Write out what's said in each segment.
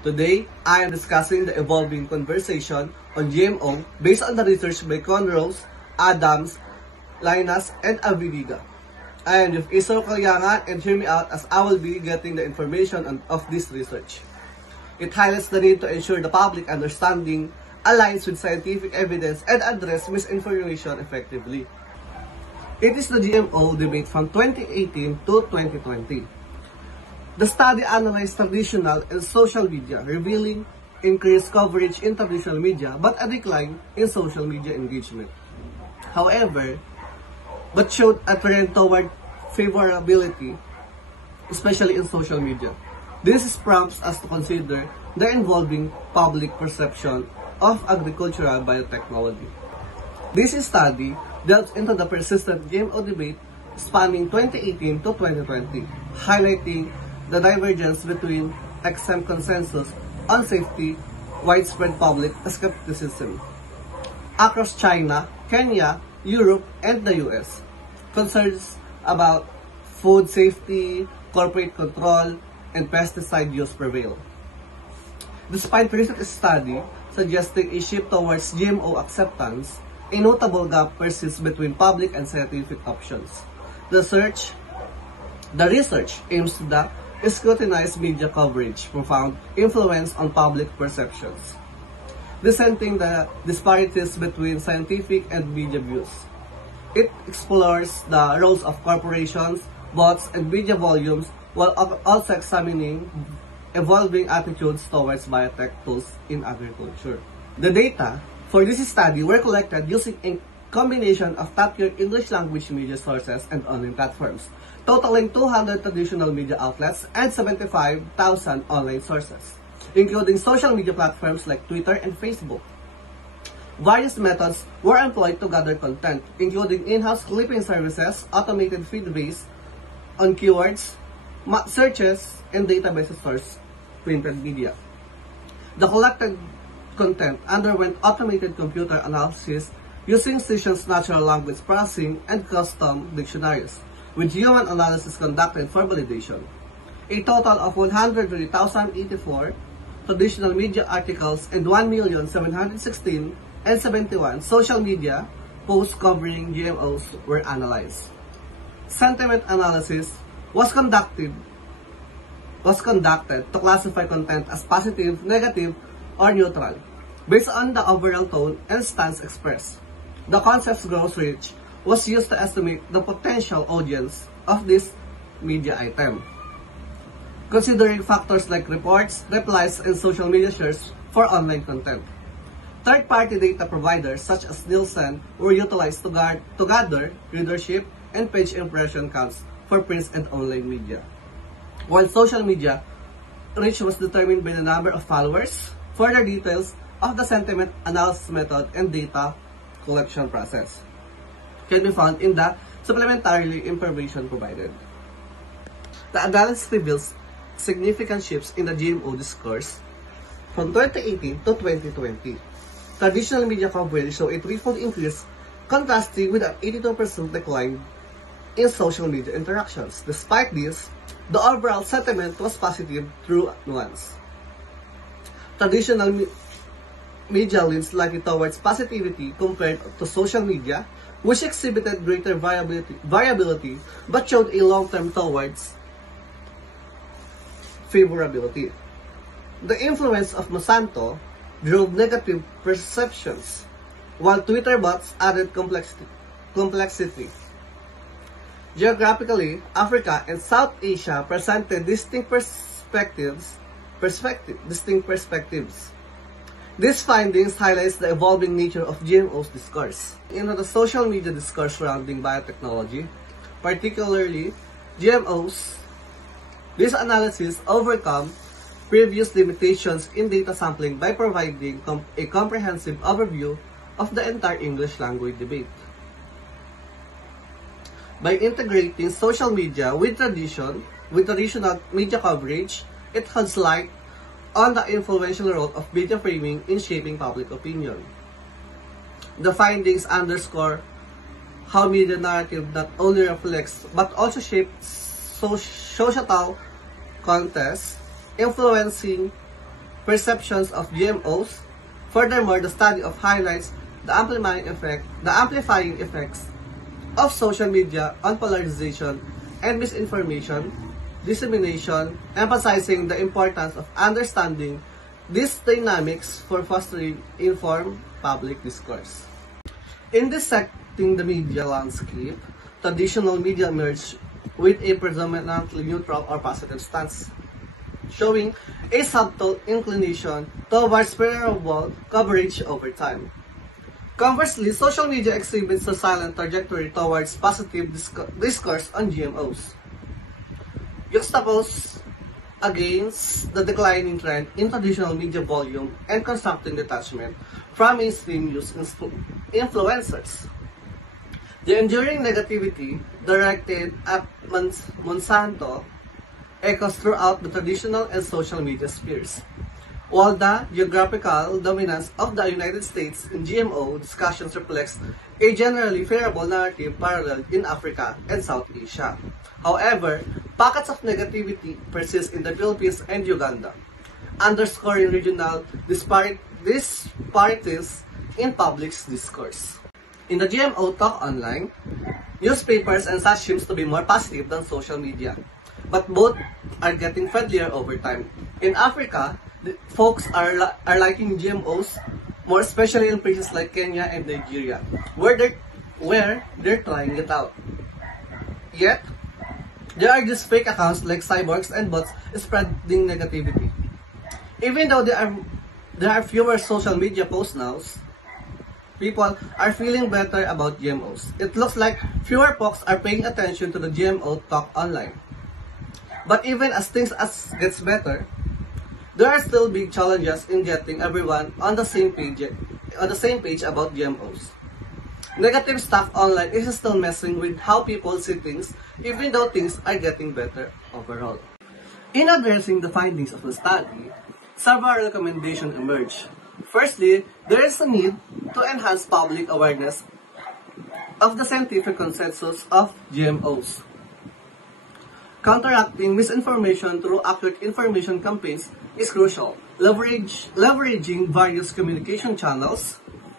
Today, I am discussing the evolving conversation on GMO based on the research by Conrose, Adams, Linus, and Avidiga. I am Jeff Isro Kalyangan, and hear me out as I will be getting the information of this research. It highlights the need to ensure the public understanding aligns with scientific evidence and address misinformation effectively. It is the GMO debate from 2018 to 2020. The study analyzed traditional and social media, revealing increased coverage in traditional media but a decline in social media engagement. However, but showed a trend toward favorability, especially in social media. This prompts us to consider the evolving public perception of agricultural biotechnology. This study delves into the persistent GMO debate spanning 2018 to 2020, highlighting the divergence between XM consensus on safety, widespread public skepticism across China, Kenya, Europe, and the US. Concerns about food safety, corporate control, and pesticide use prevail. Despite recent study suggesting a shift towards GMO acceptance, a notable gap persists between public and scientific options. The research aims to scrutinize media coverage, profound influence on public perceptions, dissenting the disparities between scientific and media views. It explores the roles of corporations, bots, and media volumes while also examining evolving attitudes towards biotech tools in agriculture. The data for this study were collected using a combination of top-tier English language media sources and online platforms, totaling 200 traditional media outlets and 75,000 online sources, including social media platforms like Twitter and Facebook. Various methods were employed to gather content, including in-house clipping services, automated feed based on keywords, searches, and database source printed media. The collected content underwent automated computer analysis using Cision's natural language processing and custom dictionaries, with human analysis conducted for validation. A total of 103,084 traditional media articles and 1,716,071 social media posts covering GMOs were analyzed. Sentiment analysis was conducted to classify content as positive, negative, or neutral, based on the overall tone and stance expressed. The concept's gross reach was used to estimate the potential audience of this media item, considering factors like reports, replies, and social media shares for online content. Third-party data providers such as Nielsen were utilized to gather readership and page impression counts for print and online media, while social media reach was determined by the number of followers. Further details of the sentiment analysis method and data collection process can be found in the supplementary information provided. The analysis reveals significant shifts in the GMO discourse from 2018 to 2020. Traditional media coverage showed a threefold increase, contrasting with an 82% decline in social media interactions. Despite this, the overall sentiment was positive through nuance. Traditional media leans slightly towards positivity compared to social media, which exhibited greater variability but showed a long-term towards favorability. The influence of Monsanto drove negative perceptions, while Twitter bots added complexity. Geographically, Africa and South Asia presented distinct perspectives. These findings highlights the evolving nature of GMO's discourse. In the social media discourse surrounding biotechnology, particularly GMOs, this analysis overcome previous limitations in data sampling by providing a comprehensive overview of the entire English language debate. By integrating social media with traditional media coverage, it has light on the influential role of media framing in shaping public opinion. The findings underscore how media narrative not only reflects but also shapes societal context, influencing perceptions of GMOs. Furthermore, the study of highlights the amplifying effects of social media on polarization and misinformation dissemination, emphasizing the importance of understanding these dynamics for fostering informed public discourse. In dissecting the media landscape, traditional media emerged with a predominantly neutral or positive stance, showing a subtle inclination towards favorable coverage over time. Conversely, social media exhibits a silent trajectory towards positive discourse on GMOs. Juxtaposed against the declining trend in traditional media volume and constructing detachment from mainstream news influencers. The enduring negativity directed at Monsanto echoes throughout the traditional and social media spheres, while the geographical dominance of the United States in GMO discussions reflects a generally favorable narrative parallel in Africa and South Asia. However, pockets of negativity persist in the Philippines and Uganda, underscoring regional disparities in public discourse. In the GMO talk online, newspapers and such seems to be more positive than social media, but both are getting friendlier over time. In Africa, folks are liking GMOs more, especially in places like Kenya and Nigeria, where they're trying it out. Yet, there are these fake accounts like cyborgs and bots spreading negativity. Even though there are fewer social media posts now, people are feeling better about GMOs. It looks like fewer folks are paying attention to the GMO talk online. But even as things gets better, there are still big challenges in getting everyone on the same page about GMOs. Negative stuff online is still messing with how people see things, even though things are getting better overall. In addressing the findings of the study, several recommendations emerge. Firstly, there is a need to enhance public awareness of the scientific consensus of GMOs. Counteracting misinformation through accurate information campaigns is crucial. Leveraging various communication channels,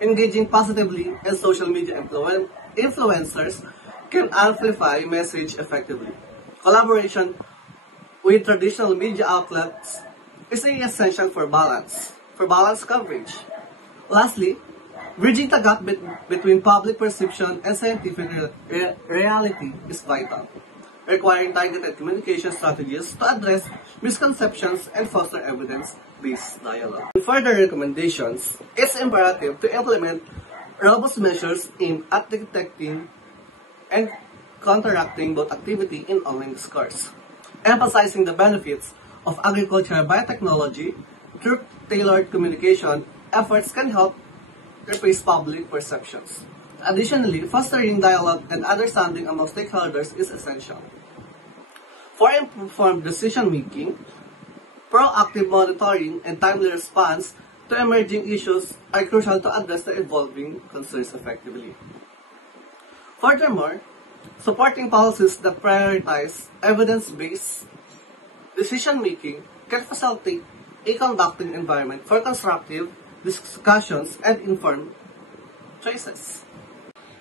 engaging positively, and social media influencers can amplify message effectively. Collaboration with traditional media outlets is essential for balanced coverage. Lastly, bridging the gap between public perception and scientific reality is vital, requiring targeted communication strategies to address misconceptions and foster evidence-based dialogue. In further recommendations, it's imperative to implement robust measures aimed at detecting and counteracting both activity in online discourse, emphasizing the benefits of agricultural biotechnology through tailored communication efforts can help replace public perceptions. Additionally, fostering dialogue and understanding among stakeholders is essential. For informed decision-making, proactive monitoring and timely response to emerging issues are crucial to address the evolving concerns effectively. Furthermore, supporting policies that prioritize evidence-based decision-making can facilitate a conducting environment for constructive discussions and informed choices.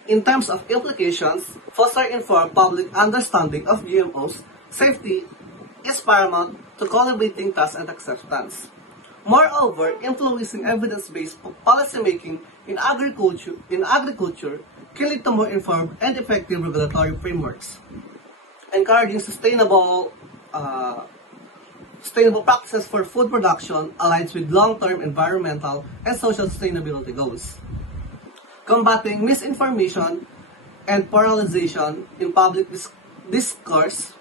In terms of implications, foster informed public understanding of GMOs safety is paramount to cultivating trust and acceptance. Moreover, influencing evidence-based policymaking in agriculture can lead to more informed and effective regulatory frameworks, encouraging sustainable practices for food production aligns with long-term environmental and social sustainability goals. Combating misinformation and polarization in public discourse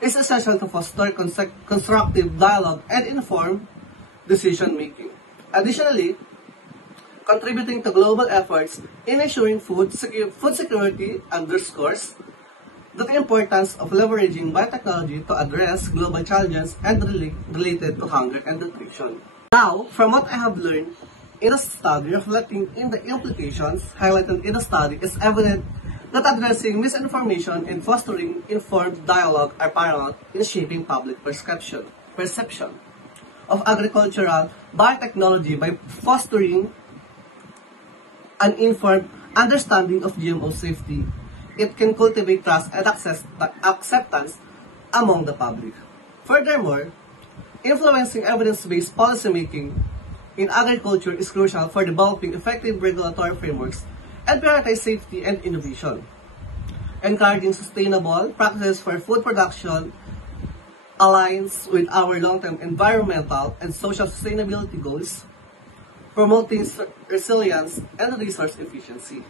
is essential to foster constructive dialogue and informed decision-making. Additionally, contributing to global efforts in ensuring food security underscores the importance of leveraging biotechnology to address global challenges and related to hunger and nutrition. Now, from what I have learned in the study, reflecting in the implications highlighted in the study, is evident that addressing misinformation and fostering informed dialogue are paramount in shaping public perception. of agricultural biotechnology by fostering an informed understanding of GMO safety. It can cultivate trust and acceptance among the public. Furthermore, influencing evidence-based policymaking in agriculture is crucial for developing effective regulatory frameworks and prioritize safety and innovation. Encouraging sustainable practices for food production aligns with our long-term environmental and social sustainability goals, promoting resilience and resource efficiency.